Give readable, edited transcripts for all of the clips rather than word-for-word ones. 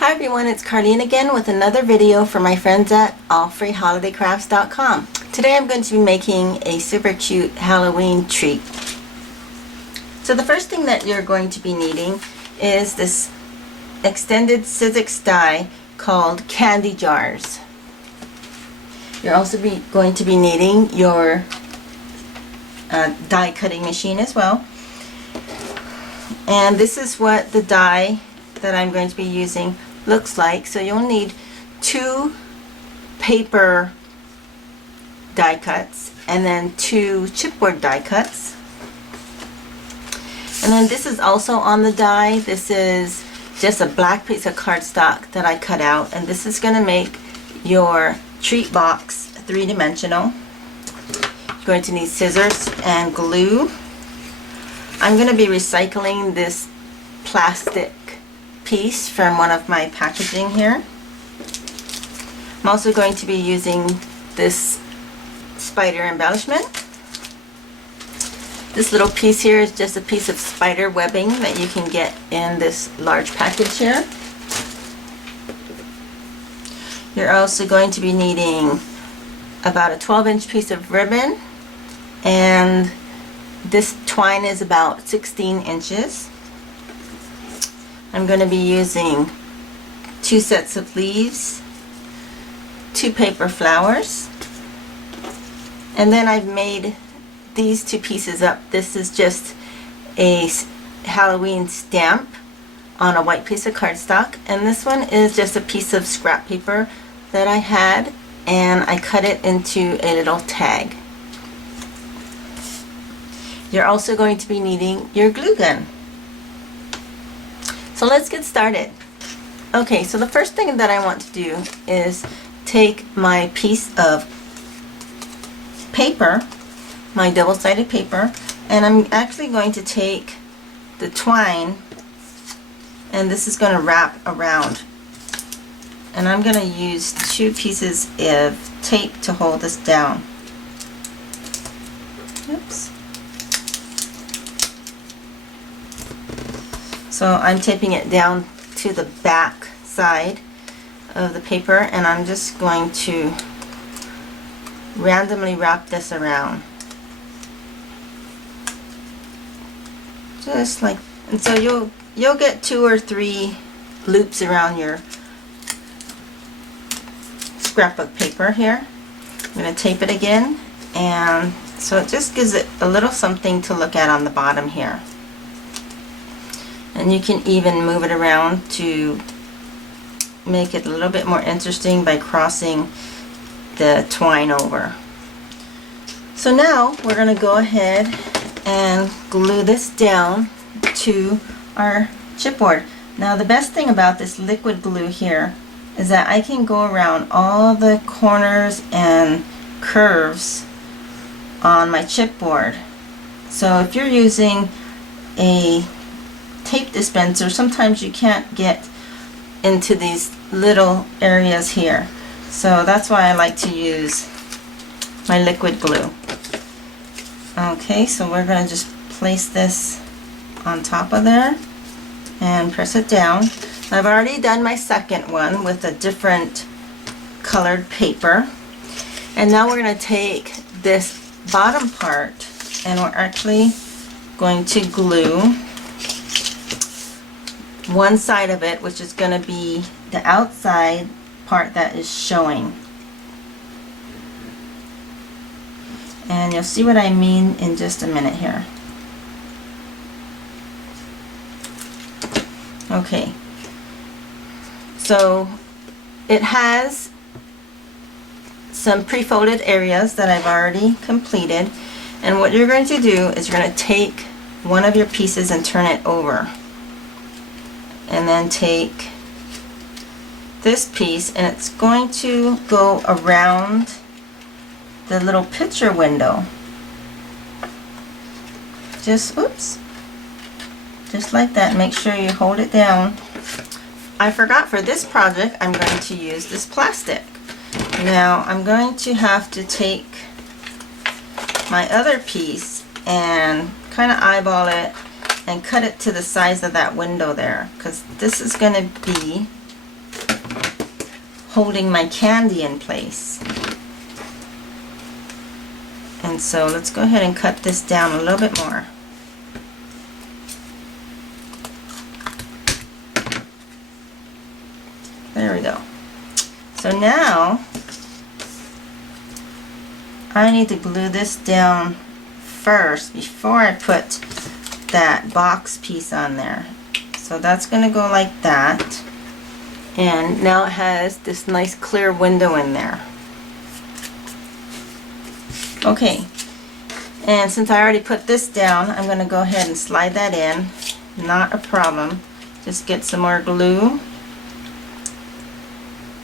Hi everyone, it's Carlene again with another video for my friends at AllFreeHolidayCrafts.com. Today I'm going to be making a super cute Halloween treat. So the first thing that you're going to be needing is this extended Sizzix die called candy jars. You're also going to be needing your die cutting machine as well. And this is what the die that I'm going to be using looks like. So you'll need 2 paper die cuts and then 2 chipboard die cuts. And then this is also on the die. This is just a black piece of cardstock that I cut out, and this is going to make your treat box 3-dimensional. You're going to need scissors and glue. I'm going to be recycling this plastic piece from one of my packaging here. I'm also going to be using this spider embellishment. This little piece here is just a piece of spider webbing that you can get in this large package here. You're also going to be needing about a 12-inch piece of ribbon, and this twine is about 16 inches. I'm going to be using 2 sets of leaves, 2 paper flowers, and then I've made these 2 pieces up. This is just a Halloween stamp on a white piece of cardstock, and this one is just a piece of scrap paper that I had, and I cut it into a little tag. You're also going to be needing your glue gun. So let's get started. Okay, so the first thing that I want to do is take my piece of paper, my double-sided paper, and I'm actually going to take the twine, and this is going to wrap around. And I'm going to use 2 pieces of tape to hold this down. Oops. So I'm taping it down to the back side of the paper, and I'm just going to randomly wrap this around. Just like, and so you'll get 2 or 3 loops around your scrapbook paper here. I'm going to tape it again, and so it just gives it a little something to look at on the bottom here. And you can even move it around to make it a little bit more interesting by crossing the twine over. So now we're going to go ahead and glue this down to our chipboard. Now the best thing about this liquid glue here is that I can go around all the corners and curves on my chipboard. So if you're using a tape dispenser, sometimes you can't get into these little areas here. So that's why I like to use my liquid glue. Okay, so we're going to just place this on top of there and press it down. I've already done my second one with a different colored paper. And now we're going to take this bottom part, and we're actually going to glue one side of it, which is going to be the outside part that is showing. And you'll see what I mean in just a minute here. Okay, so it has some pre-folded areas that I've already completed, and what you're going to do is you're going to take one of your pieces and turn it over, and then take this piece, and it's going to go around the little picture window. Just, oops, just like that. Make sure you hold it down. I forgot, for this project I'm going to use this plastic. Now I'm going to have to take my other piece and kind of eyeball it and cut it to the size of that window there, because this is going to be holding my candy in place. And so let's go ahead and cut this down a little bit more. There we go. So now I need to glue this down first before I put that box piece on there. So that's going to go like that. And now it has this nice clear window in there. Okay, and since I already put this down, I'm going to go ahead and slide that in. Not a problem. Just get some more glue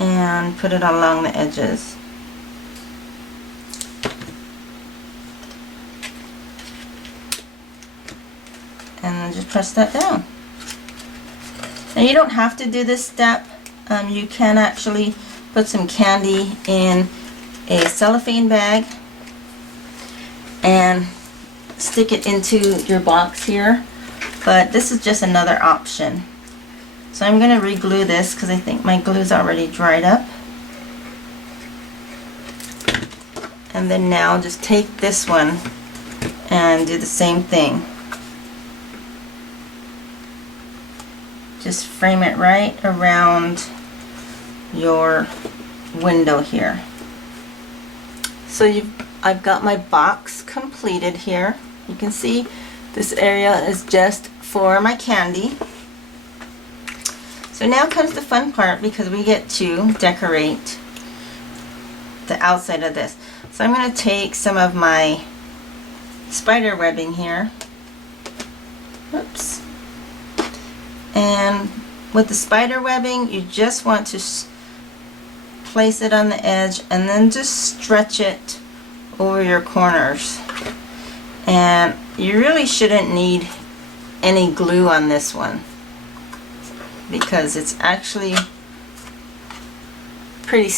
and put it along the edges. And then just press that down. Now you don't have to do this step. You can actually put some candy in a cellophane bag and stick it into your box here, but this is just another option. So I'm going to re-glue this because I think my glue is already dried up. And then now just take this one and do the same thing. Just frame it right around your window here. So I've got my box completed here. You can see this area is just for my candy. So now comes the fun part, because we get to decorate the outside of this. So I'm going to take some of my spider webbing here. Oops. And with the spider webbing, you just want to place it on the edge and then just stretch it over your corners. And you really shouldn't need any glue on this one, because it's actually pretty,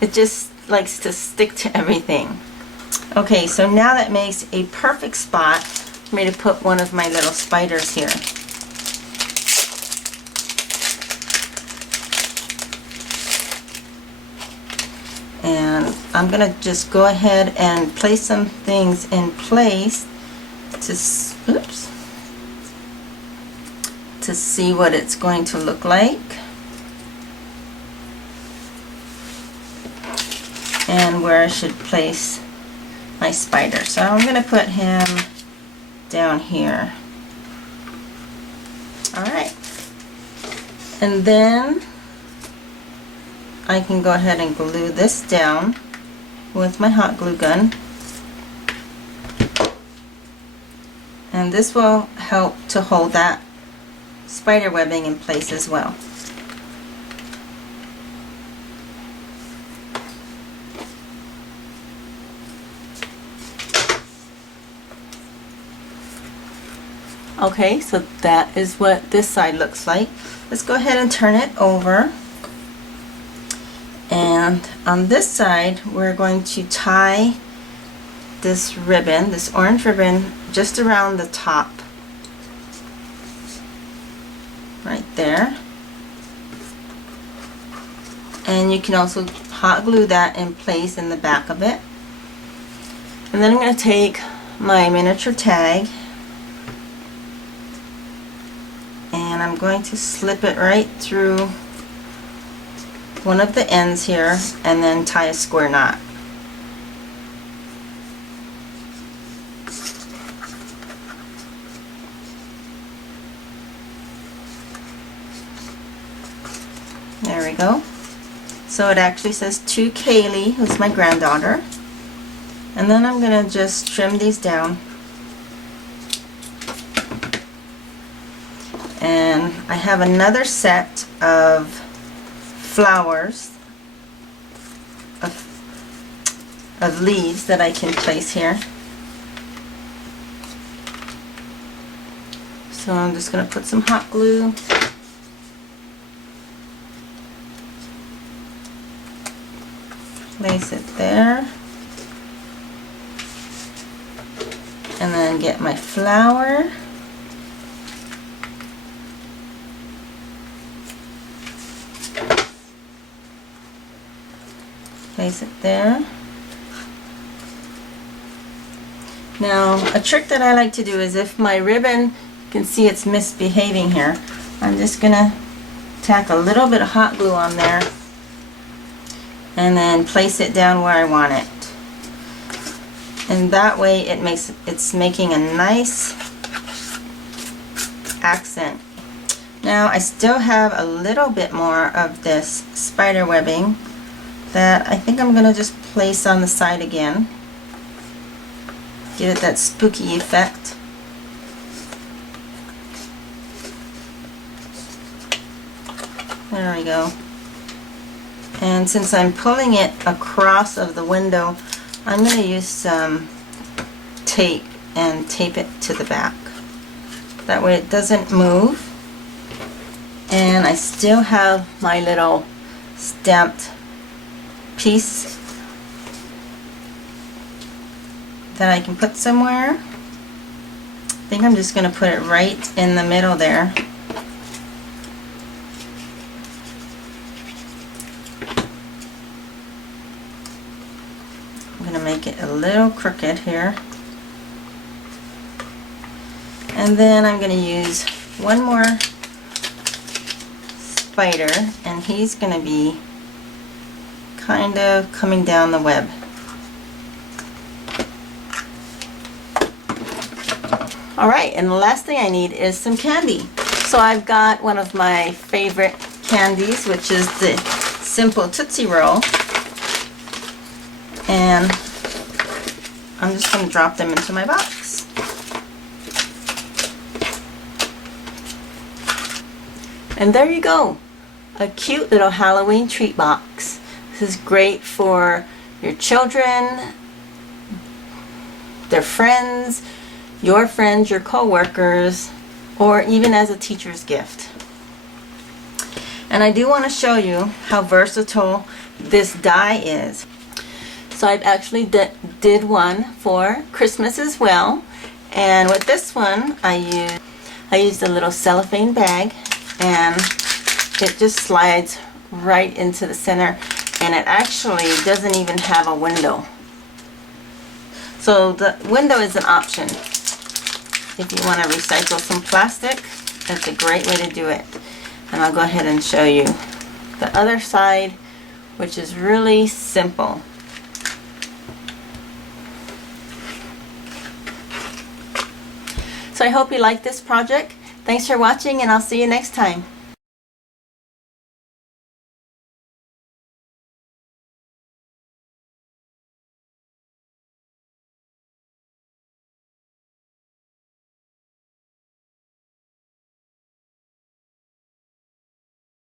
it just likes to stick to everything. Okay, so now that makes a perfect spot for me to put one of my little spiders here. And I'm going to just go ahead and place some things in place to, oops, to see what it's going to look like. And where I should place my spider. So I'm going to put him down here. Alright. And then I can go ahead and glue this down with my hot glue gun. And this will help to hold that spider webbing in place as well. Okay, so that is what this side looks like. Let's go ahead and turn it over. And on this side, we're going to tie this ribbon, this orange ribbon, just around the top. Right there. And you can also hot glue that in place in the back of it. And then I'm going to take my miniature tag and I'm going to slip it right through one of the ends here and then tie a square knot. There we go. So it actually says to Kaylee, who's my granddaughter. And then I'm going to just trim these down. And I have another set of flowers, of leaves that I can place here. So I'm just going to put some hot glue. Place it there. And then get my flower. Place it there. Now, a trick that I like to do is if my ribbon, you can see it's misbehaving here, I'm just going to tack a little bit of hot glue on there and then place it down where I want it. And that way it's making a nice accent. Now I still have a little bit more of this spider webbing that I think I'm going to just place on the side again. Give it that spooky effect. There we go. And since I'm pulling it across of the window, I'm going to use some tape and tape it to the back. That way it doesn't move. And I still have my little stamped piece that I can put somewhere. I think I'm just going to put it right in the middle there. I'm going to make it a little crooked here. And then I'm going to use one more spider, and he's going to be kind of coming down the web. Alright, and the last thing I need is some candy. So I've got one of my favorite candies, which is the Simple Tootsie Roll. And I'm just going to drop them into my box. And there you go, a cute little Halloween treat box. This is great for your children, their friends, your co-workers, or even as a teacher's gift. And I do want to show you how versatile this die is. So I've actually did one for Christmas as well, and with this one I used a little cellophane bag, and it just slides right into the center, and it actually doesn't even have a window. So the window is an option. If you want to recycle some plastic, that's a great way to do it. And I'll go ahead and show you the other side, which is really simple. So I hope you like this project. Thanks for watching, and I'll see you next time.